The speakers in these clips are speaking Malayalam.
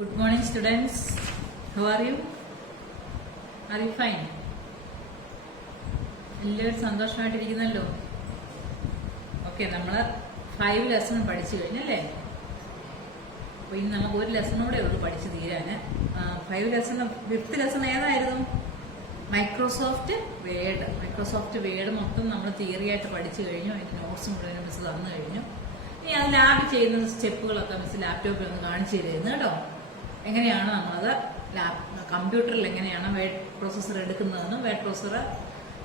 Good morning, students. How are you? Are you fine? എല്ലാവരും സന്തോഷമായിട്ടിരിക്കുന്നല്ലോ. ഓക്കെ, നമ്മള് 5 ലെസൺ പഠിച്ചു കഴിഞ്ഞല്ലേ. അപ്പൊ ഇനി നമുക്ക് ഒരു ലെസൺ കൂടെ ഉള്ളൂ പഠിച്ചു തീരാന്. 5 ലെസൺ 5th ലെസൺ ഏതായിരുന്നു? മൈക്രോസോഫ്റ്റ് വേഡ് മൊത്തം നമ്മൾ തിയറി ആയിട്ട് പഠിച്ചു കഴിഞ്ഞു. അതിന്റെ നോട്ട്സ് മുഴുവൻ മിസ് തന്നു കഴിഞ്ഞു. ഇനി അത് ലാബ് ചെയ്യുന്ന സ്റ്റെപ്പുകളൊക്കെ മിസ് ലാപ്ടോപ്പിൽ ഒന്ന് കാണിച്ചു തരുന്നു കേട്ടോ. എങ്ങനെയാണ് നമ്മളത് കമ്പ്യൂട്ടറിൽ എങ്ങനെയാണ് വേഡ് പ്രോസസ്സർ എടുക്കുന്നതെന്നും വേഡ് പ്രോസസ്സർ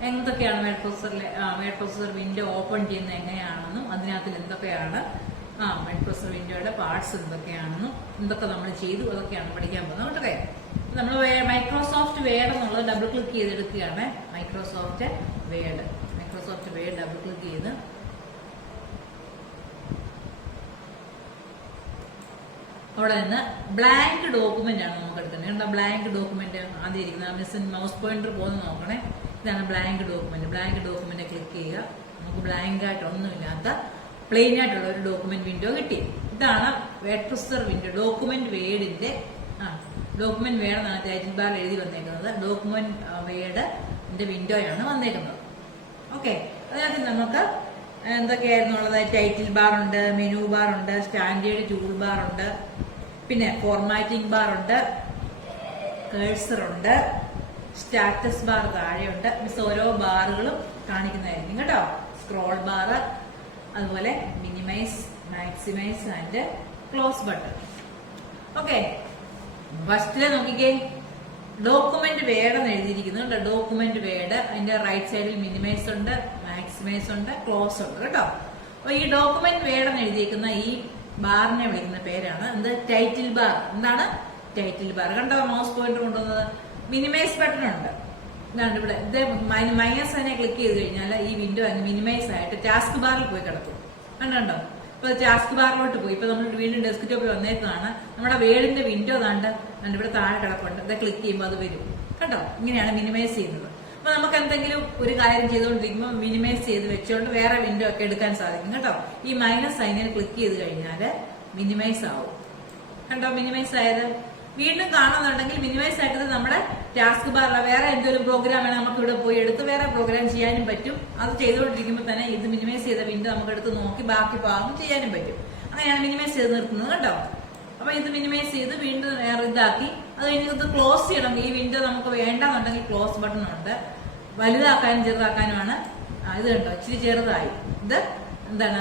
എന്തൊക്കെയാണ് വേഡ് പ്രോസസ്സർ വിൻഡോ ഓപ്പൺ ചെയ്യുന്നത് എങ്ങനെയാണെന്നും അതിനകത്ത് എന്തൊക്കെയാണ് വേഡ് പ്രോസസ്സർ വിൻഡോയുടെ പാർട്സ് എന്തൊക്കെയാണെന്നും എന്തൊക്കെ നമ്മൾ ചെയ്തു അതൊക്കെയാണ് പഠിക്കാൻ പോകുന്നത് കേട്ടോ. നമ്മൾ മൈക്രോസോഫ്റ്റ് വേഡ് എന്നുള്ളത് ഡബിൾ ക്ലിക്ക് ചെയ്തെടുക്കുകയാണ്. മൈക്രോസോഫ്റ്റ് വേഡ് ഡബിൾ ക്ലിക്ക് ചെയ്ത് അവിടെ നിന്ന് ബ്ലാങ്ക് ഡോക്യുമെന്റ് ആണ് നമുക്ക് എടുക്കുന്നത്. എന്താ ബ്ലാങ്ക് ഡോക്യുമെന്റ് ആദ്യം ഇരിക്കുന്നത് മിസ്സിന് മൗസ് പോയിന്റർ പോകുന്ന നോക്കണേ. ഇതാണ് ബ്ലാങ്ക് ഡോക്യുമെന്റ് ക്ലിക്ക് ചെയ്യുക. നമുക്ക് ബ്ലാങ്ക് ആയിട്ട് ഒന്നുമില്ലാത്ത പ്ലെയിൻ ആയിട്ടുള്ള ഒരു ഡോക്യുമെന്റ് വിൻഡോ കിട്ടി. ഇതാണ് വേഡ് പ്രോസസ്സർ വിൻഡോ. ഡോക്യുമെന്റ് വേഡിന്റെ എന്നാണ് ടൈറ്റിൽ ബാർ എഴുതി വന്നേക്കുന്നത്. ഡോക്യുമെന്റ് വേഡിന്റെ വിൻഡോയാണ് വന്നേക്കുന്നത്. ഓക്കെ, അതിനകത്ത് നമുക്ക് എന്തൊക്കെയായിരുന്നു ഉള്ളത്? ടൈറ്റിൽ ബാർ ഉണ്ട്, മെനു ബാർ ഉണ്ട്, സ്റ്റാൻഡേർഡ് ടൂൾ ബാർ ഉണ്ട്, പിന്നെ ഫോർമാറ്റിംഗ് ബാർ ഉണ്ട്, കേഴ്സർ ഉണ്ട്, സ്റ്റാറ്റസ് ബാർ താഴെയുണ്ട്. മിസ് ഓരോ ബാറുകളും കാണിക്കുന്നതായിരിക്കും കേട്ടോ. സ്ക്രോൾ ബാർ, അതുപോലെ minimise, maximise and close button. Okay, ഫസ്റ്റില് നോക്കിക്കേ, ഡോക്യുമെന്റ് വേഡ് എന്ന് എഴുതിയിരിക്കുന്നുണ്ട്. ഡോക്യുമെന്റ് വേഡ്, അതിന്റെ റൈറ്റ് സൈഡിൽ മിനിമൈസ് ഉണ്ട്, മാക്സിമൈസ് ഉണ്ട്, ക്ലോസ് ഉണ്ട് കേട്ടോ. അപ്പൊ ഈ ഡോക്യുമെന്റ് വേഡ് എന്ന് എഴുതിയിരിക്കുന്ന ഈ ബാറിനെ വിളിക്കുന്ന പേരാണ് എന്ത്? Title bar. എന്താണ് ടൈറ്റിൽ ബാർ? കണ്ടോ മൗസ് പോയിന്റർ കൊണ്ടുവന്നത്? മിനിമൈസ് ബട്ടൺ ഉണ്ട്. ഇതാണ് ഇവിടെ. ഇത് മൈനസ് തന്നെ ക്ലിക്ക് ചെയ്ത് കഴിഞ്ഞാൽ ഈ വിൻഡോ മിനിമൈസ് ആയിട്ട് ടാസ്ക് ബാറിൽ പോയി കിടക്കും. കണ്ടോ? ഇപ്പൊ ടാസ്ക് ബാറിലോട്ട് പോയി. ഇപ്പൊ നമ്മൾ വീണ്ടും ഡെസ്ക്ടോപ്പിൽ വന്നേക്കാണ്. നമ്മുടെ വേഡിന്റെ വിൻഡോ ഇവിടെ താഴെ കിടപ്പുണ്ട്. ഇത് ക്ലിക്ക് ചെയ്യുമ്പോൾ അത് വരും. കണ്ടോ? ഇങ്ങനെയാണ് മിനിമൈസ് ചെയ്യുന്നത്. അപ്പൊ നമുക്ക് എന്തെങ്കിലും ഒരു കാര്യം ചെയ്തുകൊണ്ടിരിക്കുമ്പോൾ മിനിമൈസ് ചെയ്ത് വെച്ചുകൊണ്ട് വേറെ വിൻഡോ ഒക്കെ എടുക്കാൻ സാധിക്കും കേട്ടോ. ഈ മൈനസ് സൈനിൽ ക്ലിക്ക് ചെയ്ത് കഴിഞ്ഞാൽ മിനിമൈസ് ആവും. കണ്ടോ മിനിമൈസ് ആയത്? വീണ്ടും കാണുന്നുണ്ടെങ്കിൽ മിനിമൈസ് ആയിട്ട് നമ്മുടെ ടാസ്ക് ബാറിലെ വേറെ എന്തെങ്കിലും പ്രോഗ്രാം വേണം നമുക്ക് ഇവിടെ പോയി എടുത്ത് വേറെ പ്രോഗ്രാം ചെയ്യാനും പറ്റും. അത് ചെയ്തുകൊണ്ടിരിക്കുമ്പോൾ തന്നെ ഇത് മിനിമൈസ് ചെയ്ത വിൻഡോ നമുക്ക് എടുത്ത് നോക്കി ബാക്കി ഭാഗം ചെയ്യാനും പറ്റും. അങ്ങനെയാണ് മിനിമൈസ് ചെയ്ത് നിർത്തുന്നത് കേട്ടോ. അപ്പൊ ഇത് മിനിമൈസ് ചെയ്ത് വീണ്ടും വേറെ ഇതാക്കി അത് കഴിഞ്ഞ് ഇത് ക്ലോസ് ചെയ്യണം. ഈ വിൻഡോ നമുക്ക് വേണ്ടെന്നുണ്ടെങ്കിൽ ക്ലോസ് ബട്ടൺ ഉണ്ട്. വലുതാക്കാനും ചെറുതാക്കാനുമാണ്. ഇത് കണ്ടോ ഇച്ചിരി ചെറുതായി. ഇത് എന്താണ്?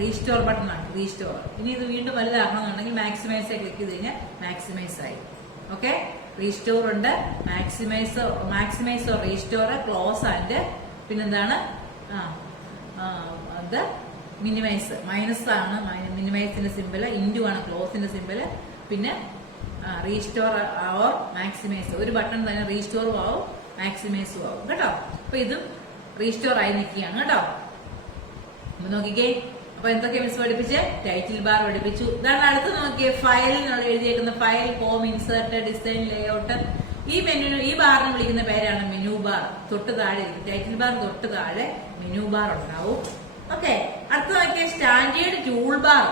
റീസ്റ്റോർ ബട്ടൺ ആണ്. റീസ്റ്റോർ. ഇനി ഇത് വീണ്ടും വലുതാക്കണമെന്നുണ്ടെങ്കിൽ മാക്സിമൈസ് ക്ലിക്ക് ചെയ്ത് കഴിഞ്ഞാൽ മാക്സിമൈസ് ആയി. ഓക്കെ, റീസ്റ്റോർ ഉണ്ട്, മാക്സിമൈസോ റീസ്റ്റോർ, ക്ലോസ് ആൻഡ് പിന്നെന്താണ് അത് മിനിമൈസ്. മൈനസ് ആണ് മിനിമൈസിന്റെ സിമ്പിള്, ഇൻഡു ആണ് ക്ലോസിന്റെ സിമ്പിള്, പിന്നെ റീസ്റ്റോർ ഓർ മാക്സിമൈസ്. ഒരു ബട്ടൺ തന്നെ റീസ്റ്റോറും ആവും മാക്സിമൈസും ആവും കേട്ടോ. അപ്പൊ ഇതും റീസ്റ്റോർ ആയി നിൽക്കുകയാണ് കേട്ടോ. അപ്പൊ നോക്കിക്കേ, അപ്പൊ എന്തൊക്കെ മിസ് പഠിപ്പിച്ച്? ടൈറ്റിൽ ബാർ പഠിപ്പിച്ചു. ഇതാണ് അടുത്ത് നോക്കിയേ, ഫയലിനുള്ള എഴുതിയേക്കുന്ന file, home, insert, design, layout. ഈ ബാറിന് വിളിക്കുന്ന പേരാണ് മെനു ബാർ. തൊട്ട് താഴെ ടൈറ്റിൽ ബാർ തൊട്ട് താഴെ മെനു ബാർ ഉണ്ടാവും. ഓക്കെ, അടുത്ത് നോക്കിയേ, സ്റ്റാൻഡേർഡ് ടൂൾ ബാർ.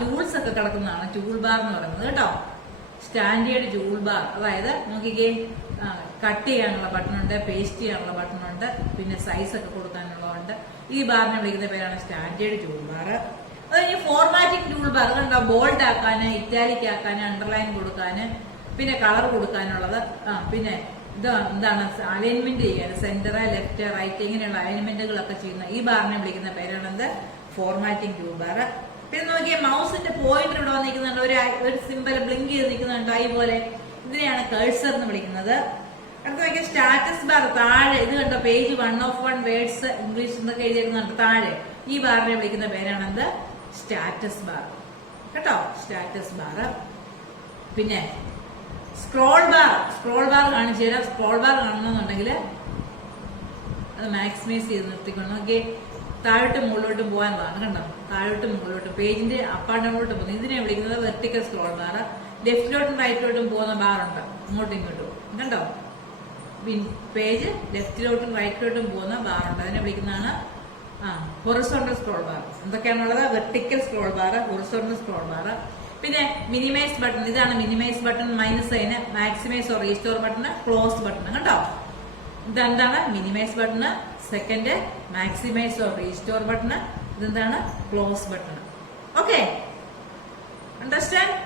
ടൂൾസ് ഒക്കെ കിടക്കുന്നതാണ് ടൂൾ ബാർ എന്ന് പറയുന്നത് കേട്ടോ. സ്റ്റാൻഡേർഡ് ടൂൾ ബാർ, അതായത് നോക്കിക്കേ, കട്ട് ചെയ്യാനുള്ള ബട്ടൺ ഉണ്ട്, പേസ്റ്റ് ചെയ്യാനുള്ള ബട്ടൺ ഉണ്ട്, പിന്നെ സൈസ് ഒക്കെ കൊടുക്കാനുള്ളതുണ്ട്. ഈ ബാറിനെ വിളിക്കുന്ന പേരാണ് സ്റ്റാൻഡേർഡ് ടൂൾ ബാർ. അത് കഴിഞ്ഞ് ഫോർമാറ്റിംഗ് ടൂൾ ബാർ കണ്ടോ, ബോൾഡ് ആക്കാന്, ഇറ്റാലിക് ആക്കാന്, അണ്ടർലൈൻ കൊടുക്കാന്, പിന്നെ കളർ കൊടുക്കാനുള്ളത്. പിന്നെ ഇത് എന്താണ്? അലൈൻമെന്റ് ചെയ്യാൻ, സെന്റർ, ലെഫ്റ്റ്, റൈറ്റ് ഇങ്ങനെയുള്ള അലൈൻമെന്റുകളൊക്കെ ചെയ്യുന്ന ഈ ബാറിനെ വിളിക്കുന്ന പേരാണ് എന്ത്? Formatting tool bar. പിന്നെ നോക്കിയാൽ മൗസിന്റെ പോയിന്റർ ഇവിടെ വന്നിരിക്കുന്നുണ്ട്. ഒരു സിമ്പിൾ ബ്ലിങ്ക് ചെയ്ത് നിൽക്കുന്നുണ്ട് ഐ പോലെ. ഇതിനെയാണ് കേഴ്സർ എന്ന് വിളിക്കുന്നത്. അടുത്ത നോക്കിയാൽ സ്റ്റാറ്റസ് ബാർ താഴെ. ഇത് കണ്ടോ, പേജ് 1 of 1 വേർഡ്സ് ഇംഗ്ലീഷ് എന്നൊക്കെ എഴുതിയിരുന്നുണ്ട് താഴെ. ഈ ബാറിനെ വിളിക്കുന്ന പേരാണെന്ത്? സ്റ്റാറ്റസ് ബാർ കേട്ടോ. Status bar. പിന്നെ സ്ക്രോൾ ബാർ കാണിച്ചു തരാം. സ്ക്രോൾ ബാർ കാണണമെന്നുണ്ടെങ്കിൽ അത് മാക്സിമൈസ് ചെയ്ത് നിർത്തിക്കൊണ്ട് നോക്കിയേ, താഴോട്ടും മുകളിലോട്ടും പോകാനുള്ളതാണ് കണ്ടോ. താഴോട്ടും മുകളിലോട്ടും പേജിന്റെ അപ്പാണ്ടോട്ട് പോകുന്നത്. ഇതിനെ വിളിക്കുന്നത് വെർട്ടിക്കൽ സ്ക്രോൾ ബാർ. ലെഫ്റ്റിലോട്ടും റൈറ്റിലോട്ടും പോകുന്ന ബാറുണ്ട്, ഇങ്ങോട്ടും ഇങ്ങോട്ടും കണ്ടോ. പേജ് ലെഫ്റ്റിലോട്ടും റൈറ്റിലോട്ടും പോകുന്ന ബാറുണ്ട്, അതിനെ വിളിക്കുന്നതാണ് ഹൊറിസോണ്ടൽ സ്ക്രോൾ ബാർ. എന്തൊക്കെയാണുള്ളത്? Vertical scroll bar, horizontal scroll bar. പിന്നെ മിനിമൈസ് ബട്ടൺ, ഇതാണ് minimise button, minus sign, maximise or restore button, close button. കണ്ടോ, ഇതെന്താണ് minimise button, second maximise or restore button, ഇതെന്താണ് ക്ലോസ് ബട്ടൺ. Okay, understand?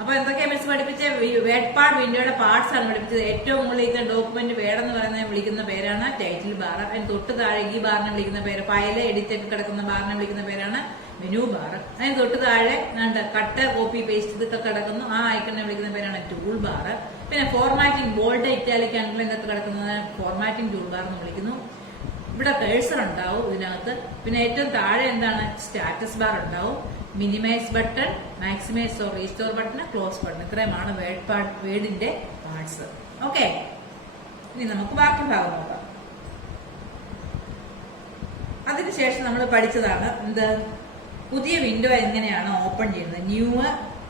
അപ്പൊ എന്തൊക്കെയാ മിസ് പഠിപ്പിച്ച? വേഡ് പാർട്ട് വിൻഡോയുടെ പാർട്സ് ആണ് പഠിപ്പിച്ചത്. ഏറ്റവും മുകളിൽ ഡോക്യുമെന്റ് വേഡ് എന്ന് പറയുന്നത് വിളിക്കുന്ന പേരാണ് ടൈറ്റിൽ ബാർ. അതിന് തൊട്ട് താഴെ ഈ ബാറിനെ വിളിക്കുന്ന പേര്, ഫയല് എഡിറ്റ് ഒക്കെ കിടക്കുന്ന ബാറിനെ വിളിക്കുന്ന പേരാണ് മെനു ബാർ. അതിന് തൊട്ട് താഴെ കട്ട്, കോപ്പി, പേസ്റ്റ് ഇതൊക്കെ കിടക്കുന്നു, ആ ഐക്കണിനെ വിളിക്കുന്ന പേരാണ് ടൂൾ ബാർ. പിന്നെ ഫോർമാറ്റിംഗ്, ബോൾഡ്, ഇറ്റാലിക്, അണ്ടർലൈൻ ഇതൊക്കെ കിടക്കുന്നത് ഫോർമാറ്റിംഗ് ടൂൾ ബാർ എന്ന് വിളിക്കുന്നു. ഇവിടെ കേഴ്സർ ഉണ്ടാവും ഇതിനകത്ത്. പിന്നെ ഏറ്റവും താഴെ എന്താണ്? സ്റ്റാറ്റസ് ബാർ ഉണ്ടാവും. Minimise button, maximise or restore button, close button. ഇത്രയുമാണ് വേഡിന്റെ പാർട്സ്. ഓക്കെ, ഇനി നമുക്ക് ബാക്കി ഭാഗം നോക്കാം. അതിനുശേഷം നമ്മൾ പഠിച്ചതാണ് എന്ത്? പുതിയ വിൻഡോ എങ്ങനെയാണ് ഓപ്പൺ ചെയ്യുന്നത്. ന്യൂ,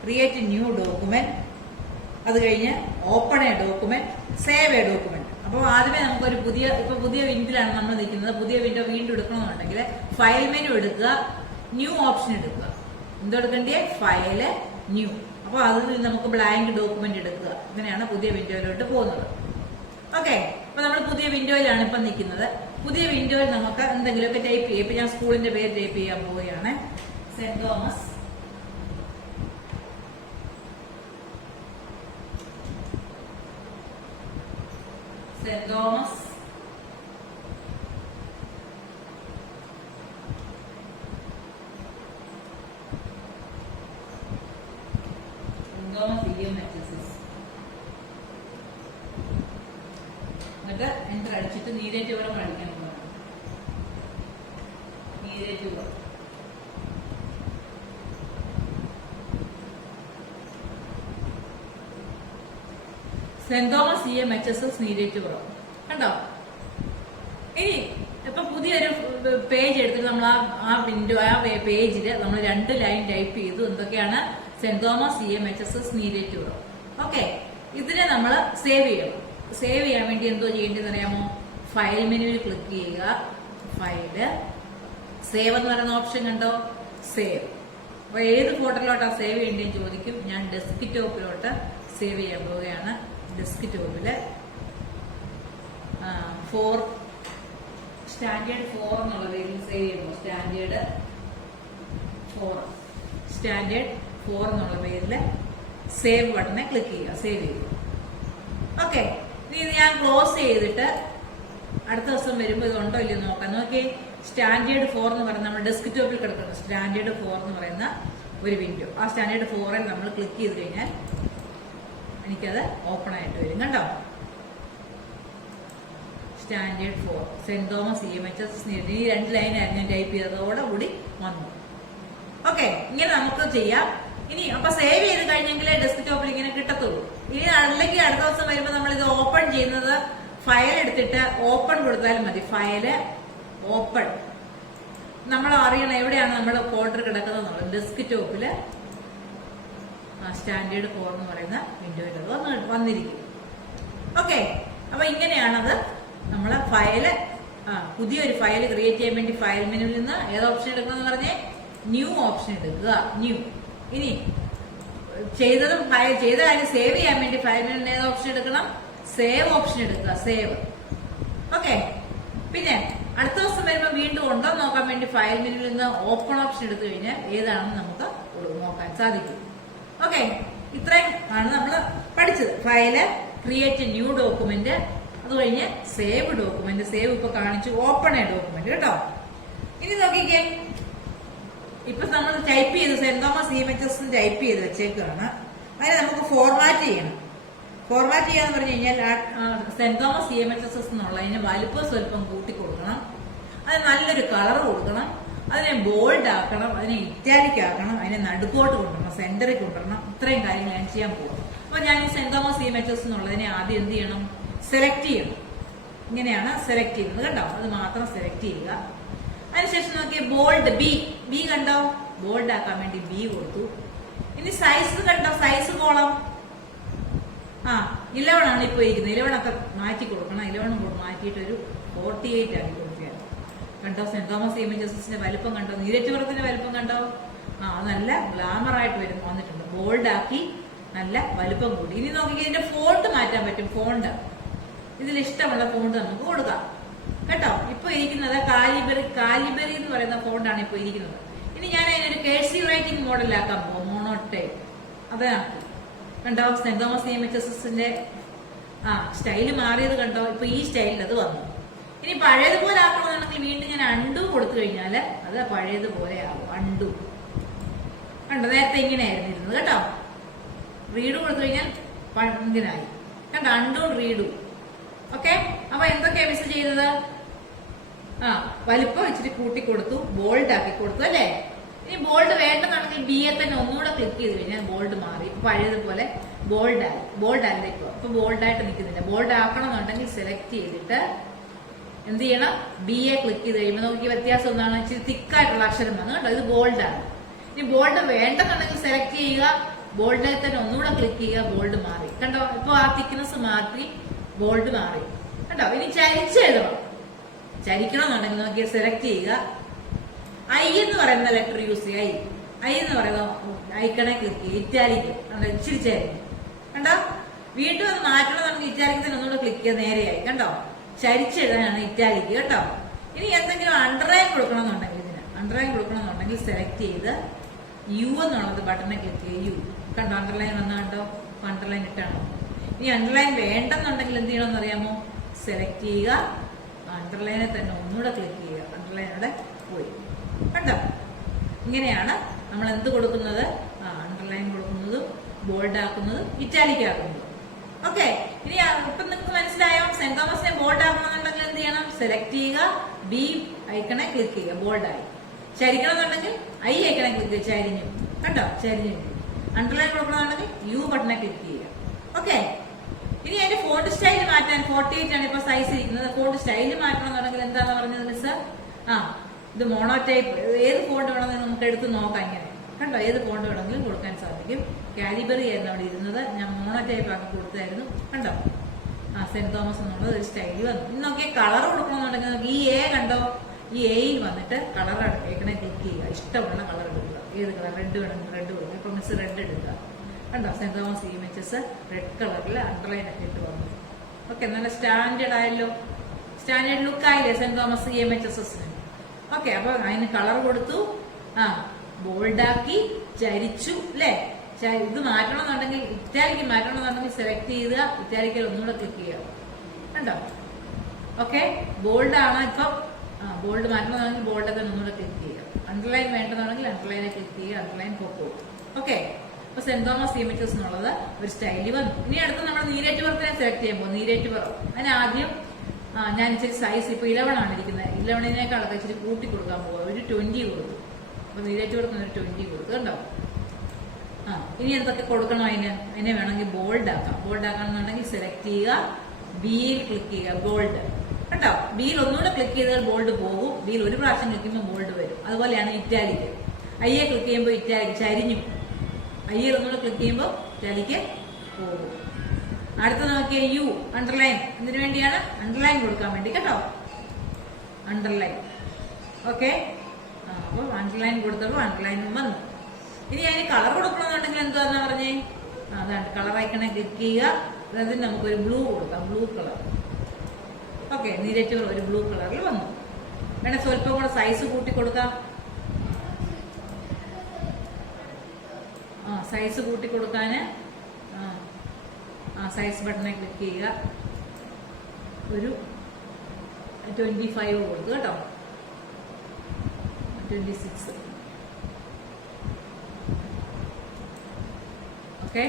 ക്രിയേറ്റ് ന്യൂ ഡോക്യുമെന്റ്, അത് കഴിഞ്ഞ് open A document, save A document. അപ്പോൾ ആദ്യമേ നമുക്കൊരു പുതിയ വിൻഡോയിലാണ് നമ്മൾ നിൽക്കുന്നത്. പുതിയ വിൻഡോ വീണ്ടും എടുക്കണമെന്നുണ്ടെങ്കിൽ ഫയൽ മെനു എടുക്കുക, ന്യൂ ഓപ്ഷൻ എടുക്കുക. എന്തെടുക്കണ്ടേ? File, new. അപ്പോൾ അതിൽ നമുക്ക് ബ്ലാങ്ക് ഡോക്യുമെന്റ് എടുക്കുക. ഇങ്ങനെയാണ് പുതിയ വിൻഡോയിലോട്ട് പോകുന്നത്. ഓക്കെ, അപ്പൊ നമ്മൾ പുതിയ വിൻഡോയിലാണ് ഇപ്പൊ നിൽക്കുന്നത്. പുതിയ വിൻഡോയിൽ നമുക്ക് എന്തെങ്കിലുമൊക്കെ ടൈപ്പ് ചെയ്യാം. ഇപ്പൊ ഞാൻ സ്കൂളിന്റെ പേര് ടൈപ്പ് ചെയ്യാൻ പോവുകയാണ്. സെന്റ് തോമസ് സെന്റ് തോമസ് എന്നിട്ട് എൻ്റർ അടിച്ചിട്ട് നീരേറ്റുപുറം അടിക്കണം. Neerettupuram saint Thomas CMHSS Neerettupuram. കണ്ടോ? ഇനി ഇപ്പൊ പുതിയൊരു പേജ് എടുത്തിട്ട് നമ്മൾ ആ വിൻഡോ, ആ പേജില് നമ്മൾ 2 ലൈൻ ടൈപ്പ് ചെയ്തു. എന്തൊക്കെയാണ്? Saint Thomas CMHSS Neerettupuram. Okay, ഇതിനെ നമ്മൾ സേവ് ചെയ്യണം. സേവ് ചെയ്യാൻ വേണ്ടി എന്തോ ചെയ്യേണ്ടതെന്ന് അറിയാമോ? ഫയൽ മെനുവിൽ ക്ലിക്ക് ചെയ്യുക, ഫയല്, സേവ് എന്ന് പറയുന്ന ഓപ്ഷൻ കണ്ടോ? സേവ്. അപ്പൊ ഏത് ഫോട്ടോയിലോട്ടാ സേവ് ചെയ്യേണ്ടതെന്ന് ചോദിക്കും. ഞാൻ ഡെസ്ക് ടോപ്പിലോട്ട് സേവ് ചെയ്യാൻ പോവുകയാണ്. ഡെസ്ക് ടോപ്പില് സ്റ്റാൻഡേർഡ് 4 എന്നുള്ള പേരിൽ സേവ് ചെയ്യുമ്പോൾ സ്റ്റാൻഡേർഡ് 4 എന്നുള്ള പേരിൽ സേവ് ബട്ടനെ ക്ലിക്ക് ചെയ്യുക. സേവ് ചെയ്തു. ഓക്കെ, ഇനി ഞാൻ ക്ലോസ് ചെയ്തിട്ട് അടുത്ത ദിവസം വരുമ്പോൾ ഇതുണ്ടോ ഇല്ലയോ നോക്കാം. നോക്കി, സ്റ്റാൻഡേർഡ് 4 എന്ന് പറയുന്ന നമ്മൾ ഡെസ്ക് ടോപ്പിൽ കിടക്കുന്ന സ്റ്റാൻഡേർഡ് 4 എന്ന് പറയുന്ന ഒരു വിൻഡോ. ആ സ്റ്റാൻഡേർഡ് 4ൽ നമ്മൾ ക്ലിക്ക് ചെയ്ത് കഴിഞ്ഞാൽ എനിക്കത് ഓപ്പൺ ആയിട്ട് വരും. കണ്ടോ? Standard 4 saint Thomas CMHSS. ഈ 2 ലൈനായിരുന്നു ഞാൻ ടൈപ്പ് ചെയ്തതോടുകൂടി വന്നു. ഓക്കെ, ഇങ്ങനെ നമുക്ക് ചെയ്യാം. ഇനി അപ്പൊ സേവ് ചെയ്ത് കഴിഞ്ഞെങ്കിലേ ഡെസ്ക് ടോപ്പിൽ ഇങ്ങനെ കിട്ടത്തുള്ളൂ. ഇനി അല്ലെങ്കിൽ അടുത്ത ദിവസം വരുമ്പോൾ നമ്മൾ ഇത് ഓപ്പൺ ചെയ്യുന്നത് ഫയൽ എടുത്തിട്ട് ഓപ്പൺ കൊടുത്താലും മതി. File, open. നമ്മൾ അറിയണം എവിടെയാണ് നമ്മൾ ഫോൾഡർ കിടക്കുന്നത്. ഡെസ്ക് ടോപ്പില് സ്റ്റാൻഡേർഡ് 4 എന്ന് പറയുന്ന വിൻഡോയിൽ അത് വന്നിരിക്കും. ഓക്കെ, അപ്പൊ ഇങ്ങനെയാണത്. നമ്മള് ഫയല്, പുതിയൊരു ഫയൽ ക്രിയേറ്റ് ചെയ്യാൻ വേണ്ടി ഫയൽ മെനുവിൽ നിന്ന് ഏത് ഓപ്ഷൻ എടുക്കണം എന്ന് പറഞ്ഞേ? ന്യൂ ഓപ്ഷൻ എടുക്കുക. ന്യൂ. ഇനി ചെയ്ത കാര്യം സേവ് ചെയ്യാൻ വേണ്ടി ഫയൽ മെനുവിൽ ഏത് ഓപ്ഷൻ എടുക്കണം? സേവ് ഓപ്ഷൻ എടുക്കുക. സേവ്. ഓക്കെ, പിന്നെ അടുത്ത ദിവസം വരുമ്പോൾ വീണ്ടും ഉണ്ടോ നോക്കാൻ വേണ്ടി ഫയൽ മെനുവിൽ നിന്ന് ഓപ്പൺ ഓപ്ഷൻ എടുത്തു കഴിഞ്ഞാൽ ഏതാണെന്ന് നമുക്ക് നോക്കാൻ സാധിക്കും. ഓക്കെ, ഇത്രയും ആണ് നമ്മൾ പഠിച്ചത്. ഫയല്, ക്രിയേറ്റ് ന്യൂ ഡോക്യുമെന്റ്, അത് കഴിഞ്ഞ് സേവ് ഡോക്യുമെന്റ്. സേവ് ഇപ്പൊ കാണിച്ചു. Open A document. കേട്ടോ? ഇനി നോക്കിക്കേ, ഇപ്പൊ നമ്മൾ ടൈപ്പ് ചെയ്ത് സെന്റ് തോമസ് CMHSS ടൈപ്പ് ചെയ്ത് വെച്ചേക്കാണ്. അതിനെ നമുക്ക് ഫോർമാറ്റ് ചെയ്യണം. ഫോർമാറ്റ് ചെയ്യാന്ന് പറഞ്ഞു കഴിഞ്ഞാൽ സെന്റ് തോമസ് CMHSS എന്നുള്ളതിന് വലുപ്പം സ്വല്പം കൂട്ടി കൊടുക്കണം. അതിന് നല്ലൊരു കളർ കൊടുക്കണം. അതിനെ ബോൾഡ് ആക്കണം, അതിനെ ഇറ്റാലിക് ആക്കണം, അതിനെ നടുക്കോട്ട് കൊണ്ടുവരണം, സെന്ററിൽ കൊണ്ടുവരണം. ഇത്രയും കാര്യങ്ങൾ ഞാൻ ചെയ്യാൻ പോകും. അപ്പൊ ഞാൻ ഈ സെന്റ് തോമസ് CMHSS എന്നുള്ളതിനെ ആദ്യം എന്ത് ചെയ്യണം? സെലക്ട് ചെയ്യണം. ഇങ്ങനെയാണ് സെലക്ട് ചെയ്യുന്നത്. കണ്ടോ? അത് മാത്രം സെലക്ട് ചെയ്യുക. അതിനുശേഷം നോക്കിയ ബോൾഡ്, ബി കണ്ടോ? ബോൾഡ് ആക്കാൻ വേണ്ടി ബി കൊടുത്തു. ഇനി സൈസ് കണ്ടോ? സൈസ് കോളം 11 ആണ് ഇപ്പൊ ഇരിക്കുന്നത്. 11 ഒക്കെ മാറ്റി കൊടുക്കണം. 11 മാറ്റിയിട്ട് ഒരു 48 ആക്കി കൊടുക്കുകയാണ്. കണ്ടോ? സെന്റ് തോമസ് CMHSS വലിപ്പം കണ്ടോ? നീരറ്റുപുറത്തിന്റെ വലിപ്പം കണ്ടോ? നല്ല ഗ്ലാമർ ആയിട്ട് വന്നിട്ടുണ്ട്. ബോൾഡ് ആക്കി നല്ല വലുപ്പം കൂടി. ഇനി നോക്കി ഇതിന്റെ ഫോണ്ട് മാറ്റാൻ പറ്റും. ഫോണ്ട് ഇതിൽ ഇഷ്ടമുള്ള ഫോണ്ട് നമുക്ക് കൊടുക്കാം കേട്ടോ. ഇപ്പൊ ഇരിക്കുന്നത് കാലിബറി എന്ന് പറയുന്ന ഫോണ്ടാണ് ഇപ്പൊ ഇരിക്കുന്നത്. ഇനി ഞാൻ അതിനൊരു കേഴ്സീവ് റൈറ്റിംഗ് മോഡലാക്കാൻ പോകും. മോണോടൈപ്പ് അതാണ് കണ്ടോ. സെന്റ് തോമസ് CMHSന്റെ സ്റ്റൈല് മാറിയത് കണ്ടോ. ഇപ്പൊ ഈ സ്റ്റൈലിൽ അത് വന്നു. ഇനി പഴയതുപോലെ ആക്കണമെന്നുണ്ടെങ്കിൽ വീണ്ടും ഞാൻ അണ്ടു കൊടുത്തു കഴിഞ്ഞാൽ അത് പഴയതുപോലെ ആകും. അണ്ടു കണ്ടോ. നേരത്തെ ഇങ്ങനെയായിരുന്നു ഇരുന്നത് കേട്ടോ. റീഡ് കൊടുത്തു കഴിഞ്ഞാൽ ഇങ്ങനായി കണ്ടോ. അണ്ടും റീഡും. ഓക്കെ. അപ്പൊ എന്തൊക്കെയാ മിസ് ചെയ്തത്? വലിപ്പം ഇച്ചിരി കൂട്ടി കൊടുത്തു, ബോൾഡ് ആക്കി കൊടുത്തു അല്ലേ. ഇനി ബോൾഡ് വേണ്ടെന്നാണെങ്കിൽ BA തന്നെ ഒന്നുകൂടെ ക്ലിക്ക് ചെയ്ത് കഴിഞ്ഞാൽ ബോൾഡ് മാറി. പഴയതുപോലെ ബോൾഡായി. ബോൾഡ് അല്ല ഇപ്പൊ ബോൾഡായിട്ട് നിൽക്കുന്നില്ല. ബോൾഡ് ആക്കണമെന്നുണ്ടെങ്കിൽ സെലക്ട് ചെയ്തിട്ട് എന്ത് ചെയ്യണം? BA ക്ലിക്ക് ചെയ്ത് കഴിയുമ്പോൾ നമുക്ക് വ്യത്യാസം എന്താണ്? ഇച്ചിരി തിക്കായിട്ടുള്ള അക്ഷരം വന്നു കേട്ടോ. ഇത് ബോൾഡാണ്. ഇനി ബോൾഡ് വേണ്ടെന്നുണ്ടെങ്കിൽ സെലക്ട് ചെയ്യുക, ബോൾഡിൽ തന്നെ ഒന്നുകൂടെ ക്ലിക്ക് ചെയ്യുക, ബോൾഡ് മാറി കണ്ടോ. ഇപ്പൊ ആ തിക്നെസ് മാറ്റി ബോൾഡ് മാറി കണ്ടോ. ഇനി ചരിച്ചെഴുതണം. ചരിക്കണമെന്നുണ്ടെങ്കിൽ നോക്കിയാൽ സെലക്ട് ചെയ്യുക, I എന്ന് പറയുന്ന ലെറ്റർ യൂസ് ചെയ്യുക. I എന്ന് പറയുന്ന ഐക്കണെ ക്ലിക്ക് ചെയ്യുക, ഇറ്റാലിക്ക് ഇച്ചിരി ചരിഞ്ഞു കണ്ടോ. വീണ്ടും അത് മാറ്റണമെന്നുണ്ടെങ്കിൽ ഇറ്റാലിക്ക് തന്നെ ഒന്നുകൂടെ ക്ലിക്ക് ചെയ്യുക, നേരെയായി കണ്ടോ. ചരിച്ചെഴുതാനാണ് ഇറ്റാലിക്ക് കേട്ടോ. ഇനി എന്തെങ്കിലും അണ്ടർലൈൻ കൊടുക്കണമെന്നുണ്ടെങ്കിൽ അണ്ടർലൈൻ കൊടുക്കണമെന്നുണ്ടെങ്കിൽ സെലക്ട് ചെയ്ത് U എന്നുള്ളത് ബട്ടനെ ക്ലിക്ക് ചെയ്യുക. U കണ്ടോ. അണ്ടർലൈൻ വന്ന കണ്ടോ. അണ്ടർലൈൻ ഇട്ടാണോ. ഇനി അണ്ടർലൈൻ വേണ്ടെന്നുണ്ടെങ്കിൽ എന്ത് ചെയ്യണമെന്ന് അറിയാമോ? സെലക്ട് ചെയ്യുക, അണ്ടർലൈനെ തന്നെ ഒന്നുകൂടെ ക്ലിക്ക് ചെയ്യുക. അണ്ടർലൈൻ അവിടെ പോയി കണ്ടോ. ഇങ്ങനെയാണ് നമ്മൾ എന്ത് കൊടുക്കുന്നത്? അണ്ടർലൈൻ കൊടുക്കുന്നതും ബോൾഡ് ആക്കുന്നതും ഇറ്റാലിക് ആക്കുന്നതും. ഓക്കെ. ഇനി ഇപ്പൊ നിങ്ങൾക്ക് മനസ്സിലായോ? സെന്റ് തോമസിനെ ബോൾഡ് ആക്കണമെന്നുണ്ടെങ്കിൽ എന്ത് ചെയ്യണം? സെലക്ട് ചെയ്യുക, B ഐക്കണെ ക്ലിക്ക് ചെയ്യുക, ബോൾഡായി. ചരിക്കണമെന്നുണ്ടെങ്കിൽ I ഐക്കണെ ക്ലിക്ക് ചെയ്യുക, ചരിഞ്ഞു കണ്ടോ. ചരിഞ്ഞു. അണ്ടർലൈൻ കൊടുക്കണമെന്നുണ്ടെങ്കിൽ U ബട്ടനെ ക്ലിക്ക് ചെയ്യുക. ഓക്കെ. ഇനി അതിന്റെ ഫോണ്ട് സ്റ്റൈൽ മാറ്റാൻ 48 ആണ് ഇപ്പൊ സൈസ് ഇരിക്കുന്നത്. ഫോണ്ട് സ്റ്റൈൽ മാറ്റണമെന്നുണ്ടെങ്കിൽ എന്താന്ന് പറഞ്ഞത് മിസ്? ഇത് മോണോടൈപ്പ്. ഏത് ഫോണ്ട് വേണമെന്ന് നമുക്ക് എടുത്ത് നോക്കാം. ഇങ്ങനെ കണ്ടോ. ഏത് ഫോണ്ട് വേണമെങ്കിലും കൊടുക്കാൻ സാധിക്കും. കാലിബറി ആയിരുന്നു അവിടെ ഇരുന്നത്. ഞാൻ മോണോടൈപ്പ് ആക്കി കൊടുത്തായിരുന്നു കണ്ടോ. സെന്റ് തോമസ് എന്നുള്ളത് ഒരു സ്റ്റൈൽ വന്നു. ഇനി നോക്കിയാൽ കളർ കൊടുക്കണമെന്നുണ്ടെങ്കിൽ നമുക്ക് ഈ A കണ്ടോ. ഈ Aയിൽ വന്നിട്ട് കളർ ഏക്കണെ ക്ലിക്ക് ചെയ്യുക. ഇഷ്ടമുള്ള കളർ എടുക്കുക. ഏത് കളർ? റെഡ് വേണമെങ്കിൽ റെഡ് കൊടുക്കുക. ഇപ്പൊ മിസ് റെഡ് എടുക്കുക കണ്ടോ. സെന്റ് തോമസ് CMHS റെഡ് കളറിൽ അണ്ടർലൈൻ ഒക്കെ ഇട്ട് വന്നു. ഓക്കെ. നല്ല സ്റ്റാൻഡേർഡ് ആയല്ലോ. സ്റ്റാൻഡേർഡ് ലുക്ക് ആയില്ലേ സെന്റ് തോമസ് CMHSന്. ഓക്കെ. അപ്പൊ അതിന് കളർ കൊടുത്തു, ബോൾഡാക്കി, ചരിച്ചു അല്ലേ. ഇത് മാറ്റണമെന്നുണ്ടെങ്കിൽ ഇറ്റാലിക്ക് മാറ്റണമെന്നുണ്ടെങ്കിൽ സെലക്ട് ചെയ്ത് ഇറ്റാലിക്കൽ ഒന്നുകൂടെ ക്ലിക്ക് ചെയ്യുക കണ്ടോ. ഓക്കെ. ബോൾഡ് ആണ് ഇപ്പം. ബോൾഡ് മാറ്റണമെന്നുണ്ടെങ്കിൽ ബോൾഡ് തന്നെ ഒന്നുകൂടെ ക്ലിക്ക് ചെയ്യുക. അണ്ടർലൈൻ വേണ്ടതാണെങ്കിൽ അണ്ടർലൈനെ ക്ലിക്ക് ചെയ്യുക, അണ്ടർലൈൻ പൊക്കോ. ഓക്കെ. അപ്പൊ സെന്റ് തോമസ് CMHS എന്നുള്ളത് ഒരു സ്റ്റൈല് വന്നു. ഇനി അടുത്ത് നമ്മൾ നീരേറ്റുപുറത്തിനെ സെലക്ട് ചെയ്യുമ്പോൾ നീരേറ്റുപുറം അതിന് ആദ്യം ഞാൻ ഇച്ചിരി സൈസ് ഇപ്പൊ 11 ആണ് ഇരിക്കുന്നത്. 11നേക്കാളൊക്കെ ഇച്ചിരി കൂട്ടി കൊടുക്കാൻ പോവുക. ഒരു 20 കൊടുത്തു. അപ്പൊ നീരേറ്റുപുറത്തിന് ഒരു 20 കൊടുത്തു കണ്ടോ. ഇനി എന്തൊക്കെ കൊടുക്കണം? അതിനെ വേണമെങ്കിൽ ബോൾഡ് ആക്കാം. ബോൾഡ് ആക്കണമെന്നുണ്ടെങ്കിൽ സെലക്ട് ചെയ്യുക, Bയിൽ ക്ലിക്ക് ചെയ്യുക, ബോൾഡ് കേട്ടോ. Bയിൽ ഒന്നുകൂടെ ക്ലിക്ക് ചെയ്താൽ ബോൾഡ് പോകും. Bയിൽ ഒരു പ്രാവശ്യം ക്ലിക്ക് ചെയ്യുമ്പോൾ ബോൾഡ് വരും. അതുപോലെയാണ് ഇറ്റാലിക്ക്. I ക്ലിക്ക് ചെയ്യുമ്പോൾ ഇറ്റാലിക്ക് ചരിഞ്ഞു. I ഒന്നുകൂടെ ക്ലിക്ക് ചെയ്യുമ്പോൾ ഇറ്റാലിക്ക് പോകും. അടുത്ത നോക്കിയ U അണ്ടർലൈൻ. എന്തിനു വേണ്ടിയാണ്? അണ്ടർലൈൻ കൊടുക്കാൻ വേണ്ടി കേട്ടോ. അണ്ടർലൈൻ. ഓക്കെ. അപ്പൊ അണ്ടർലൈൻ കൊടുത്തപ്പോൾ അണ്ടർലൈനും വന്നു. ഇനി അതിന് കളർ കൊടുക്കണമെന്നുണ്ടെങ്കിൽ എന്താന്ന് പറഞ്ഞേ? അതാണ് കളർ ഐക്കണെ ക്ലിക്ക് ചെയ്യുക. അതിന് നമുക്കൊരു ബ്ലൂ കൊടുക്കാം. Blue colour. ഓക്കെ. നീരറ്റുകൾ ഒരു ബ്ലൂ കളറിൽ വന്നു. വേണേ സ്വല്പം കൂടെ സൈസ് കൂട്ടി കൊടുക്കാം. സൈസ് കൂട്ടി കൊടുക്കാന് സൈസ് ബട്ടനെ ക്ലിക്ക് ചെയ്യുക. ഒരു 25 കൊടുത്തു കേട്ടോ. 26. ഓക്കെ.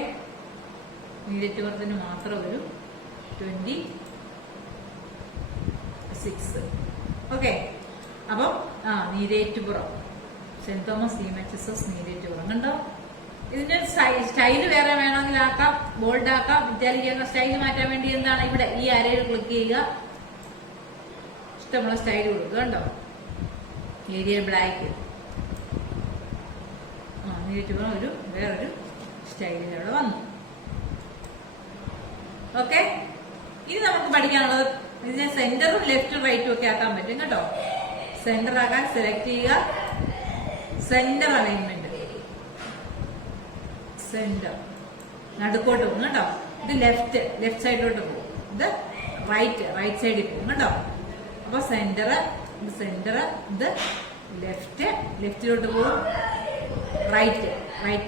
നീരറ്റുപുറത്തിന് മാത്രം ഒരു 26. ഓക്കെ. അപ്പം Neerettupuram saint Thomas CMHS Neerettupuram കണ്ടോ. ഇതിന്റെ സ്റ്റൈല് വേറെ വേണമെങ്കിൽ ആക്കാം, ബോൾഡ് ആക്കാം, ഇറ്റാലിക് ആക്കാം. സ്റ്റൈല് മാറ്റാൻ വേണ്ടി എന്താണ്? ഇവിടെ ഈ അരയിൽ ക്ലിക്ക് ചെയ്യുക, ഇഷ്ടമുള്ള സ്റ്റൈൽ കൊടുക്കുക കണ്ടോ. Area black. നീരേറ്റുപുറം ഒരു വേറൊരു സ്റ്റൈലിൽ അവിടെ വന്നു. ഓക്കെ. ഇനി നമുക്ക് പഠിക്കാനുള്ളത് ഇതിനെ സെന്ററും ലെഫ്റ്റും റൈറ്റും ഒക്കെ ആക്കാൻ പറ്റും കേട്ടോ. സെന്റർ ആക്കാൻ സെലക്ട് ചെയ്യുക, സെന്റർ അലൈൻമെന്റ് സെന്റർ നടുക്കോട്ട് പോകും കേട്ടോ. ഇത് ലെഫ്റ്റ് സൈഡിലോട്ട് പോകും. ഇത് റൈറ്റ് സൈഡിൽ പോകും കേട്ടോ. അപ്പൊ സെന്റർ, ഇത് ലെഫ്റ്റിലോട്ട് പോകും, റൈറ്റ്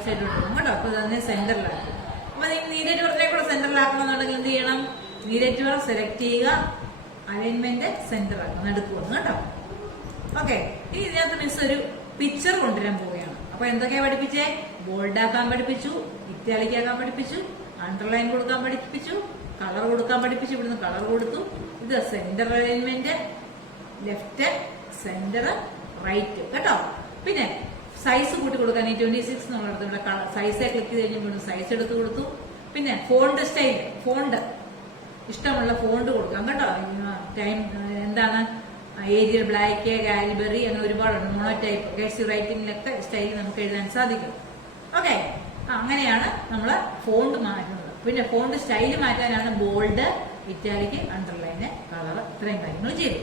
സൈഡിലോട്ട് പോകും കേട്ടോ. അപ്പൊ തന്നെ സെന്ററിലാക്കും. അപ്പൊ നിങ്ങൾ നീരേറ്റ് കൂടെ സെന്ററിലാക്കണമെന്നുണ്ടെങ്കിൽ എന്ത് ചെയ്യണം? നീരേറ്റ് സെലക്ട് ചെയ്യുക, അലൈൻമെന്റ് സെന്റർ ആക്കുക, നടുക്കുവന്ന് കേട്ടോ. ഓക്കെ, ഇനി ഇതിനകത്ത് മിസ് ഒരു പിക്ചർ കൊണ്ടുവരാൻ പോവുകയാണ്. അപ്പൊ എന്തൊക്കെയാ പഠിപ്പിച്ചേ? ബോൾഡ് ആക്കാൻ പഠിപ്പിച്ചു, ഇറ്റാലിക് ആക്കാൻ പഠിപ്പിച്ചു, അണ്ടർലൈൻ കൊടുക്കാൻ പഠിപ്പിച്ചു, കളർ കൊടുക്കാൻ പഠിപ്പിച്ചു. ഇവിടുന്ന് കളർ കൊടുത്തു. ഇത് centre alignment, left, centre, right കേട്ടോ. പിന്നെ സൈസ് കൂട്ടി കൊടുക്കാൻ ഈ 26 എന്നുള്ളത് ഇവിടെ സൈസ് ക്ലിക്ക് ചെയ്ത് കഴിഞ്ഞപ്പോൾ സൈസ് എടുത്ത് കൊടുത്തു. പിന്നെ ഫോണ്ട് സ്റ്റൈൽ, ഇഷ്ടമുള്ള ഫോണ്ട് കൊടുക്കാം കേട്ടോ. ടൈം എന്താണ്? ഏരിയൽ ബ്ലാക്ക്, കാലിബറി, അങ്ങനെ ഒരുപാടുണ്ട്. മോണോടൈപ്പ്, കേസി റൈറ്റിംഗിലൊക്കെ സ്റ്റൈൽ നമുക്ക് എഴുതാൻ സാധിക്കും. ഓക്കെ, അങ്ങനെയാണ് നമ്മൾ ഫോണ്ട് മാറ്റുന്നത്. പിന്നെ ഫോണ്ട് സ്റ്റൈൽ മാറ്റാനാണ് ബോൾഡ്, ഇറ്റാലിക്, അണ്ടർലൈന്, കളർ, ഇത്രയും കാര്യങ്ങൾ ചെയ്തു.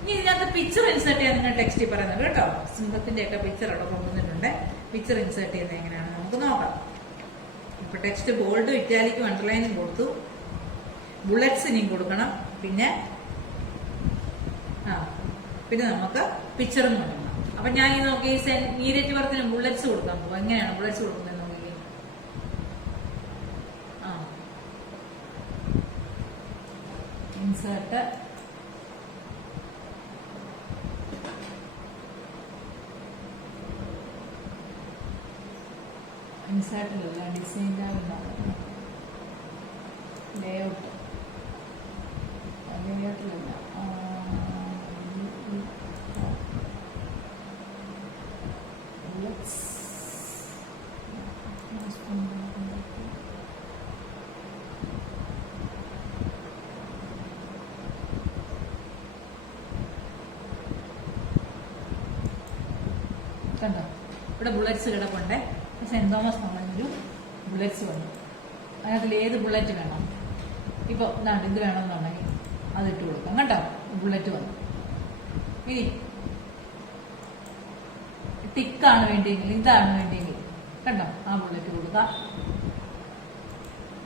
ഇനി ഇതിനകത്ത് പിക്ചർ ഇൻസേർട്ട് ചെയ്യാൻ നിങ്ങൾ ടെക്സ്റ്റിൽ പറയുന്നത് കേട്ടോ. സിംഹത്തിന്റെ ഒക്കെ പിക്ചർ അവിടെ കൊണ്ടുവന്നിട്ടുണ്ട്. പിക്ചർ ഇൻസേർട്ട് ചെയ്യുന്നത് എങ്ങനെയാണെന്ന് നമുക്ക് നോക്കാം. ഇപ്പൊ ടെക്സ്റ്റ് ബോൾഡും ഇറ്റാലിക്കും അണ്ടർലൈനും കൊടുത്തു, ബുള്ളറ്റ്സ് ഇനിയും കൊടുക്കണം. പിന്നെ നമുക്ക് പിക്ചറും കൊടുക്കണം. അപ്പൊ ഞാൻ ഈ നോക്കി നീരേറ്റ് വർക്കിന് ബുള്ളറ്റ്സ് കൊടുക്കാൻ പോകും. എങ്ങനെയാണ് ബുള്ളറ്റ്സ് കൊടുക്കുന്നത് നോക്കി. ഇൻസേർട്ട്, ഇൻസേർട്ടിലല്ല, ഡിസൈനിലാണ് ലേഔട്ടിലല്ല. കണ്ടോ, ഇവിടെ ബുള്ളറ്റ്സ് കിടപ്പുണ്ട്. സെന്റ് തോമസ് എന്നുള്ളൊരു ബുള്ളറ്റ്സ് വന്നു. അതിനകത്തിൽ ഏത് ബുള്ളറ്റ് വേണം? ഇപ്പൊ ഇത് വേണമെന്നുണ്ടെങ്കിൽ അതിട്ട് കൊടുക്കാം കേട്ടോ. ബുള്ളറ്റ് വന്നു. ഇനി ടിക്കാണ് വേണ്ടിയെങ്കിൽ, ഇതാണ് വേണ്ടിയെങ്കിൽ കണ്ടോ, ആ ബുള്ളറ്റ് കൊടുക്കാം.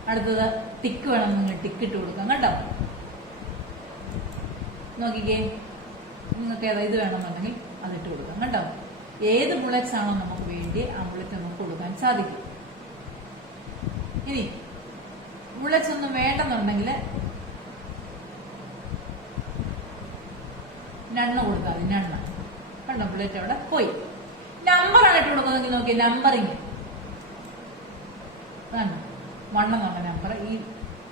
അടുത്തത് ടിക്ക് വേണമെന്നെങ്കിൽ ടിക്ക് ഇട്ട് കൊടുക്കാം കേട്ടോ. നോക്കിക്കേ, നിങ്ങൾക്ക് ഏതാ ഇത് വേണമെന്നുണ്ടെങ്കിൽ അതിട്ട് കൊടുക്കാം കേട്ടോ. ഏത് ബുള്ളറ്റ്സ് ആണോ നമുക്ക് വേണ്ടി ആ ബുള്ളറ്റ് നമുക്ക് കൊടുക്കാൻ സാധിക്കും. ഇനി ബുള്ളറ്റ്സ് ഒന്നും വേണ്ടെന്നുണ്ടെങ്കിൽ നണ്ണ് കൊടുത്താൽ മതി. നണ്ണ കണ്ടോ, ബുള്ളറ്റ് അവിടെ പോയി. നമ്പറാണ് ഇട്ട് കൊടുക്കുന്നതെങ്കിൽ നോക്കിയാൽ നമ്പറിങ് കണ്ടോ, 1 എന്നുള്ള നമ്പർ. ഈ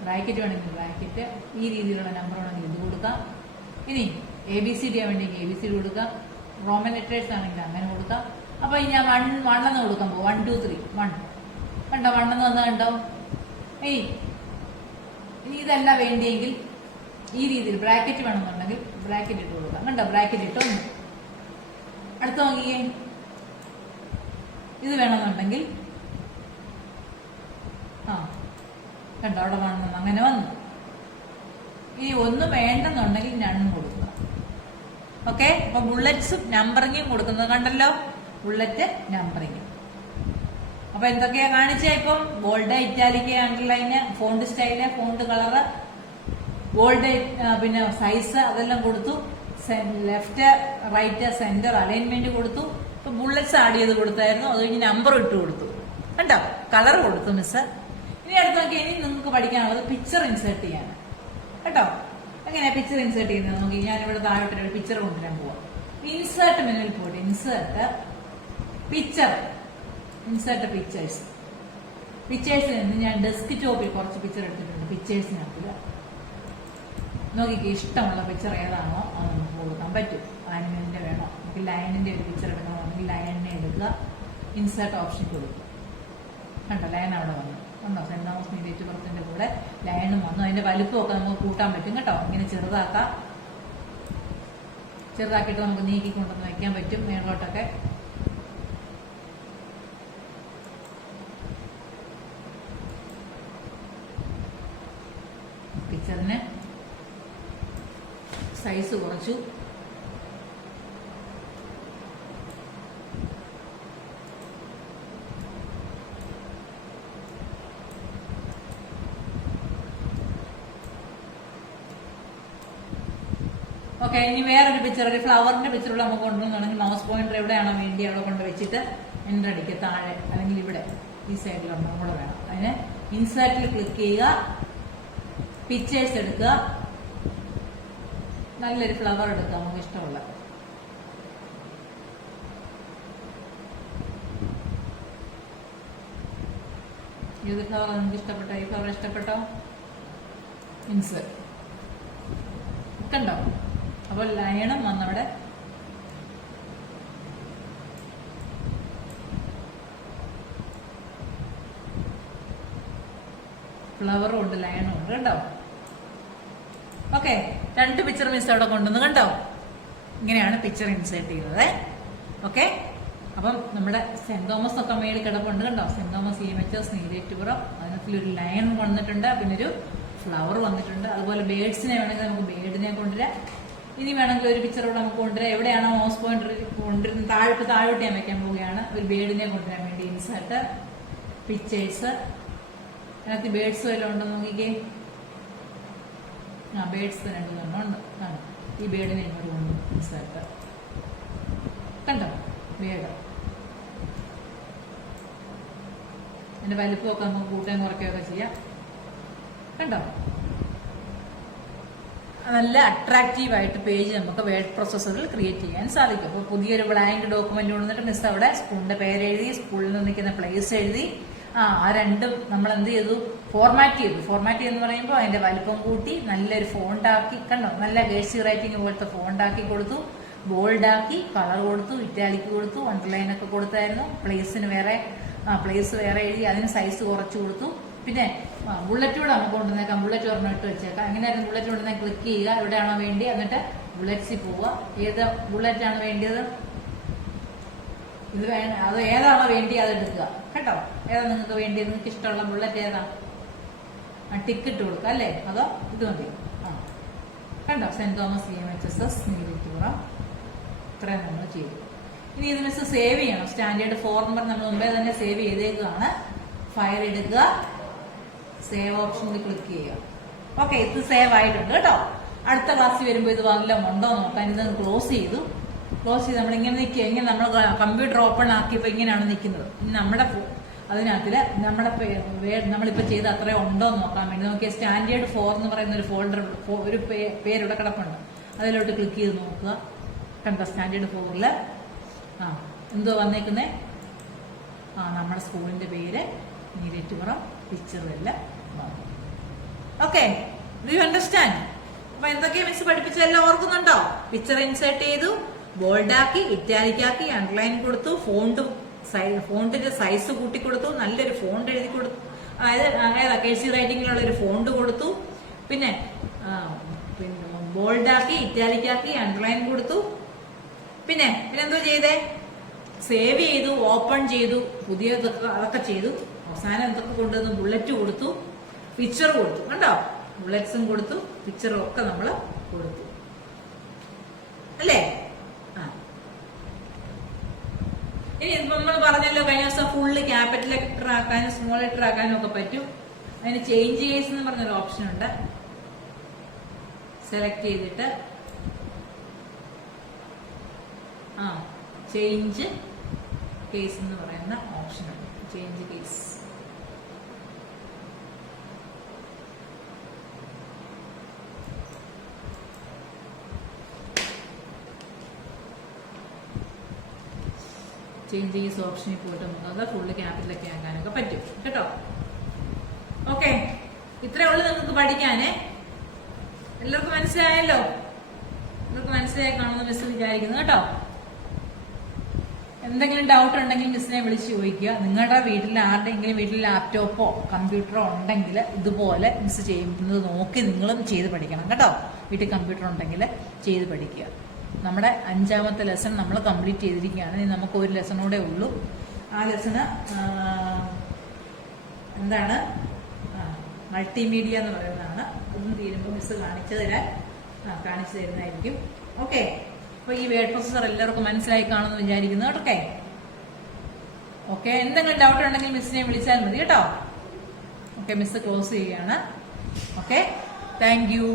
ബ്രാക്കറ്റ് വേണമെങ്കിൽ ബ്രാക്കറ്റ്, ഈ രീതിയിലുള്ള നമ്പർ വേണമെങ്കിൽ ഇത് കൊടുക്കാം. ഇനി ABCD വേണമെങ്കിൽ ABCD കൊടുക്കാം. റോമൻ ലെറ്റേഴ്സ് ആണെങ്കിൽ അങ്ങനെ കൊടുക്കാം. അപ്പൊ ഞാൻ 1 എന്ന് കൊടുക്കാൻ പോകും. 1 2 3 1 കണ്ടോ, 1 എന്ന് വന്ന് കണ്ടോ. ഇനി ഇതല്ല വേണ്ടിയെങ്കിൽ ഈ രീതിയിൽ ബ്രാക്കറ്റ് വേണമെന്നുണ്ടെങ്കിൽ ബ്രാക്കറ്റ് ഇട്ട് കൊടുക്കാം. കണ്ടോ, ബ്രാക്കറ്റ് ഇട്ട് ഒന്ന്. അടുത്ത നോക്കിയേ, ഇത് വേണമെന്നുണ്ടെങ്കിൽ കണ്ടോ, അവിടെ വേണമെന്ന് അങ്ങനെ വന്നു. ഇനി ഒന്നും വേണ്ടെന്നുണ്ടെങ്കിൽ നണ്ണ് കൊടുക്കുക. ഓക്കെ, അപ്പൊ ബുള്ളറ്റ്സും നമ്പറിങ്ങും കൊടുക്കുന്നത് കണ്ടല്ലോ. Bullet, numbering. അപ്പൊ എന്തൊക്കെയാ കാണിച്ച? ഇപ്പം bold, italic, underline, font style, font colour, bold, പിന്നെ സൈസ് അതെല്ലാം കൊടുത്തു. ലെഫ്റ്റ്, റൈറ്റ്, സെന്റർ, അലൈൻമെന്റ് കൊടുത്തു. ഇപ്പൊ ബുള്ളറ്റ്സ് ആഡ് ചെയ്ത് കൊടുത്തായിരുന്നു. അത് കഴിഞ്ഞ് നമ്പർ ഇട്ട് കൊടുത്തു. കണ്ടോ, കളർ കൊടുത്തു മിസ്. ഇനി അടുത്ത് നോക്കി, ഇനി നിങ്ങൾക്ക് പഠിക്കാനുള്ളത് പിക്ചർ ഇൻസേർട്ട് ചെയ്യാൻ കേട്ടോ. എങ്ങനെയാ പിക്ചർ ഇൻസേർട്ട് ചെയ്യുന്നത് നോക്കി. ഞാനിവിടെ താഴോട്ടൊരു പിക്ചർ കൊണ്ടുവരാൻ പോവാം. ഇൻസേർട്ട് മെനുവിൽ പോയിട്ട് ഇൻസേർട്ട് പിക്ചർ, ഇൻസേർട്ട് പിക്ചേഴ്സിൽ നിന്ന് ഞാൻ ഡെസ്ക് ടോപ്പിൽ കുറച്ച് പിക്ചർ എടുത്തിട്ടുണ്ട്. പിക്ചേഴ്സിനകത്ത് നോക്കിക്ക് ഇഷ്ടമുള്ള പിക്ചർ ഏതാണോ അത് നമുക്ക് കൊടുക്കാൻ പറ്റും. ആനിമലിന്റെ വേണോ, നമുക്ക് ലയണിന്റെ ഒരു പിക്ചർ എടുക്കണമെങ്കിൽ ലയണിനെ എടുക്കുക. ഇൻസേർട്ട് ഓപ്ഷൻ കൊടുക്കും. കണ്ടോ, ലയൺ അവിടെ വന്നു. ഉണ്ടോ, സെന്റ് തോമസ് നീരേറ്റ് വർക്കിന്റെ കൂടെ ലയണും വന്നു. അതിന്റെ വലുപ്പമൊക്കെ നമുക്ക് കൂട്ടാൻ പറ്റും കേട്ടോ. ഇങ്ങനെ ചെറുതാക്കാം. ചെറുതാക്കിയിട്ട് നമുക്ക് നീക്കിക്കൊണ്ടൊന്ന് വയ്ക്കാൻ പറ്റും മേളോട്ടൊക്കെ. പിക്ചറിന് സൈസ് കുറച്ചു. ഓക്കെ, ഇനി വേറൊരു പിക്ചർ, ഒരു ഫ്ലവറിന്റെ പിക്ചറുള്ള നമുക്ക് കൊണ്ടുവന്നാണെങ്കിൽ മൗസ് പോയിന്റർ എവിടെയാണോ വേണ്ടി അവിടെ കൊണ്ട് വെച്ചിട്ട് എൻ്റർ അടിക്കുക, താഴെ അല്ലെങ്കിൽ ഇവിടെ ഈ സൈഡിലൊന്നും കൂടെ വേണം. അതിന് ഇൻസേർട്ടിൽ ക്ലിക്ക് ചെയ്യുക, പിക്ചേഴ്സ് എടുക്കുക, നല്ലൊരു ഫ്ലവർ എടുക്കുക നമുക്ക് ഇഷ്ടമുള്ള. ഏത് ഫ്ലവർ നമുക്ക് ഇഷ്ടപ്പെട്ടോ? ഈ ഫ്ലവർ ഇഷ്ടപ്പെട്ടോ? ഇൻസേർട്ട് കണ്ടോ? അപ്പോൾ ലയണം വന്നവിടെ ഫ്ലവറും ഉണ്ട്, ലയണും ഉണ്ട് കേട്ടോ. ഓക്കെ, 2 പിക്ചർ മിസ് അവിടെ കൊണ്ടുവന്ന് കണ്ടോ. ഇങ്ങനെയാണ് പിക്ചർ ഇൻസേർട്ട് ചെയ്യുന്നത്. ഓക്കെ, അപ്പം നമ്മുടെ സെന്റ് തോമസ് ഒക്കെ മേളിൽ കിടപ്പുണ്ട് കണ്ടോ. സെന്റ് തോമസ് EMHS നീലേറ്റുപുറം, അതിനകത്തൊരു ലയൺ വന്നിട്ടുണ്ട്, പിന്നെ ഒരു ഫ്ലവർ വന്നിട്ടുണ്ട്. അതുപോലെ ബേഡ്സിനെ വേണമെങ്കിൽ നമുക്ക് ബേഡിനെ കൊണ്ടുവരാം. ഇനി വേണമെങ്കിൽ ഒരു പിക്ചർ കൂടെ നമുക്ക് കൊണ്ടുവരാം. എവിടെയാണോ മൗസ് പോയിന്റർ കൊണ്ടുവരുന്ന താഴോട്ട് ഞാൻ വെക്കാൻ പോവുകയാണ്. ഒരു ബേഡിനെ കൊണ്ടുവരാൻ വേണ്ടി ഇൻസേർട്ട്, പിക്ചേഴ്സ്, അതിനകത്ത് ബേഡ്സ് വല്ലതും ഉണ്ടെന്ന് നോക്കിക്കേ. ബേഡ്സ് 2 ഉണ്ട്. ഈ ബേഡിനെ ഇങ്ങോട്ട് കൊണ്ടു ഇൻസേർട്ട് കണ്ടോ. ബേഡ് അതിന്റെ വലിപ്പമൊക്കെ നമുക്ക് കൂട്ടാൻ കുറയ്ക്കുകയൊക്കെ ചെയ്യാം കണ്ടോ. നല്ല അട്രാക്റ്റീവ് ആയിട്ട് പേജ് നമുക്ക് വേർഡ് പ്രോസസ്സറിൽ ക്രിയേറ്റ് ചെയ്യാൻ സാധിക്കും. അപ്പോൾ പുതിയൊരു ബ്ലാങ്ക് ഡോക്യുമെന്റ് കൊണ്ടുവന്നിട്ട് മിസ് അവിടെ സ്കൂളിന്റെ പേര് എഴുതി, സ്കൂളിൽ നിന്ന് നിൽക്കുന്ന പ്ലേസ് എഴുതി, ആ 2 നമ്മൾ എന്ത് ചെയ്തു, ഫോർമാറ്റ് ചെയ്തു. ഫോർമാറ്റ് എന്ന് പറയുമ്പോൾ അതിന്റെ വലിപ്പം കൂട്ടി നല്ലൊരു ഫോണ്ട് ആക്കി കണ്ടോ. നല്ല ഗേഴ്സി റൈറ്റിംഗ് പോലത്തെ ഫോണ്ട് ആക്കി കൊടുത്തു, ബോൾഡ് ആക്കി, കളർ കൊടുത്തു, ഇറ്റാലിക് കൊടുത്തു, അണ്ടർലൈൻ ഒക്കെ കൊടുത്തായിരുന്നു. പ്ലേസിന് വേറെ പ്ലേസ് വേറെ എഴുതി, അതിന് സൈസ് കുറച്ച് കൊടുത്തു. പിന്നെ ബുള്ളറ്റ് കൂടെ നമുക്ക് കൊണ്ടുവന്നേക്കാം. ബുള്ളറ്റ് ഒരെണ്ണം ഇട്ട് വെച്ചേക്കാം. എങ്ങനെയായിരുന്നു ബുള്ളറ്റ് കൊണ്ടുവന്നാൽ ക്ലിക്ക് ചെയ്യുക, എവിടെയാണോ വേണ്ടി, എന്നിട്ട് ബുള്ളറ്റ്സിൽ പോവുക. ഏത് ബുള്ളറ്റ് ആണ് വേണ്ടിയത്, ഇത് അത് ഏതാണോ വേണ്ടി അത് എടുക്കുക കേട്ടോ. ഏതാ നിങ്ങൾക്ക് വേണ്ടിയത്, നിങ്ങൾക്ക് ഇഷ്ടമുള്ള ബുള്ളറ്റ് ഏതാ, ടിക്ക് ഇട്ട് കൊടുക്കുക അല്ലേ, അതോ ഇത് മതി. കണ്ടോ, സെന്റ് തോമസ് EMHS നീലേറ്റുപുറം. ഇത്രയും നമ്മൾ ചെയ്തു. ഇനി ഇത് മിസ് സേവ് ചെയ്യണം. സ്റ്റാൻഡേർഡ് ഫോർമർ നമ്മൾ മുമ്പേ തന്നെ സേവ് ചെയ്തേക്കുകയാണ്. ഫയൽ എടുക്കുക, സേവ് ഓപ്ഷനിൽ ക്ലിക്ക് ചെയ്യുക. ഓക്കെ, ഇത് സേവ് ആയിട്ടുണ്ട് കേട്ടോ. അടുത്ത ക്ലാസ്സിൽ വരുമ്പോൾ ഇത് വല്ലതും ഉണ്ടോ നോക്കാൻ ഇത് ക്ലോസ് ചെയ്തു. ക്ലോസ് ചെയ്ത് നമ്മളിങ്ങനെ നിൽക്കുക. ഇങ്ങനെ നമ്മൾ കമ്പ്യൂട്ടർ ഓപ്പൺ ആക്കിയപ്പോൾ ഇങ്ങനെയാണ് നിൽക്കുന്നത്. ഇനി നമ്മുടെ അതിനകത്തില് നമ്മുടെ നമ്മളിപ്പോൾ ചെയ്ത് അത്രയും ഉണ്ടോ എന്ന് നോക്കാൻ വേണ്ടി നോക്കിയ സ്റ്റാൻഡേർഡ് 4 എന്ന് പറയുന്ന ഒരു ഫോൾഡർ, ഒരു പേരിവിടെ കിടപ്പുണ്ട്. അതിലോട്ട് ക്ലിക്ക് ചെയ്ത് നോക്കുക. കണ്ടോ, സ്റ്റാൻഡേർഡ് 4ല് എന്തോ വന്നേക്കുന്നേ, നമ്മുടെ സ്കൂളിന്റെ പേര്, നീലേറ്റുപുറം, പിക്ചറെല്ലാം വന്നു. Okay, do you understand? അപ്പൊ എന്തൊക്കെയാ മിസ് പഠിപ്പിച്ചെല്ലാം ഓർക്കുന്നുണ്ടോ? പിക്ചർ ഇൻസേർട്ട് ചെയ്തു, ബോൾഡ് ആക്കി, ഇറ്റാലിക് ആക്കി, അണ്ടർലൈൻ കൊടുത്തു, ഫോണ്ടിന്റെ സൈസ് കൂട്ടി കൊടുത്തു, നല്ലൊരു ഫോണ്ട് എഴുതി കൊടുത്തു, അതായത് കേഴ്സി റൈറ്റിംഗിലുള്ള ഒരു ഫോണ്ട് കൊടുത്തു. പിന്നെ ബോൾഡ് ആക്കി, ഇറ്റാലിക് ആക്കി, അണ്ടർലൈൻ കൊടുത്തു. പിന്നെ എന്തോ ചെയ്തേ, സേവ് ചെയ്തു, ഓപ്പൺ ചെയ്തു, പുതിയതൊക്കെ അതൊക്കെ ചെയ്തു. അവസാനം എന്തൊക്കെ കൊണ്ടുവന്നു, ബുള്ളറ്റ് കൊടുത്തു, പിക്ചർ കൊടുത്തു. കണ്ടോ, ബുള്ളറ്റ്സും കൊടുത്തു, പിക്ചറും ഒക്കെ നമ്മൾ കൊടുത്തു അല്ലേ. ഇനി നമ്മൾ പറഞ്ഞല്ലോ കഴിഞ്ഞ ദിവസം ഫുള്ള് ക്യാപിറ്റൽ ലെറ്റർ ആക്കാനും സ്മോൾ ലെറ്റർ ആക്കാനും ഒക്കെ പറ്റും. അതിന് ചേഞ്ച് കേസ് എന്ന് പറഞ്ഞൊരു ഓപ്ഷൻ ഉണ്ട്. സെലക്ട് ചെയ്തിട്ട് ചേഞ്ച് കേസ് എന്ന് പറയുന്ന ഓപ്ഷൻ ഉണ്ട്. ചേഞ്ച് കേസ് ചേഞ്ച് കേസ് ഓപ്ഷനിൽ പോയിട്ട് നമുക്ക് ഫുള്ള് ക്യാപിറ്റലൊക്കെ ആക്കാനൊക്കെ പറ്റും കേട്ടോ. ഓക്കെ, ഇത്രേ ഉള്ളു നിങ്ങൾക്ക് പഠിക്കാനേ. എല്ലാവർക്കും മനസ്സിലായല്ലോ? എല്ലാവർക്കും മനസ്സിലായി കാണുന്ന മിസ് വിചാരിക്കുന്നു കേട്ടോ. എന്തെങ്കിലും ഡൗട്ട് ഉണ്ടെങ്കിൽ മിസ്സിനെ വിളിച്ച് ചോദിക്കുക. നിങ്ങളുടെ വീട്ടിൽ ആരുടെയെങ്കിലും വീട്ടിൽ ലാപ്ടോപ്പോ കമ്പ്യൂട്ടറോ ഉണ്ടെങ്കിൽ ഇതുപോലെ മിസ് ചെയ്യുന്നത് നോക്കി നിങ്ങളും ചെയ്ത് പഠിക്കണം കേട്ടോ. വീട്ടിൽ കമ്പ്യൂട്ടർ ഉണ്ടെങ്കിൽ ചെയ്ത് പഠിക്കുക. നമ്മുടെ 5ാമത്തെ ലെസൺ നമ്മൾ കംപ്ലീറ്റ് ചെയ്തിരിക്കുകയാണ്. ഇനി നമുക്ക് ഒരു ലെസൺ കൂടെ ഉള്ളൂ. ആ ലെസണ് എന്താണ്, മൾട്ടിമീഡിയ എന്ന് പറയുന്നതാണ്. ഒന്നും തീരുമ്പോൾ മിസ് കാണിച്ചു തരുന്നതായിരിക്കും. ഓക്കെ, അപ്പൊ ഈ വേർഡ് പ്രോസസർ എല്ലാവർക്കും മനസ്സിലായി കാണുമെന്ന് വിചാരിക്കുന്നു കേട്ടോ. ഓക്കെ, എന്തെങ്കിലും ഡൗട്ട് ഉണ്ടെങ്കിൽ മിസ്സിനെ വിളിച്ചാൽ മതി കേട്ടോ. ഓക്കെ, മിസ് ക്ലോസ് ചെയ്യുകയാണ്. Okay, thank you.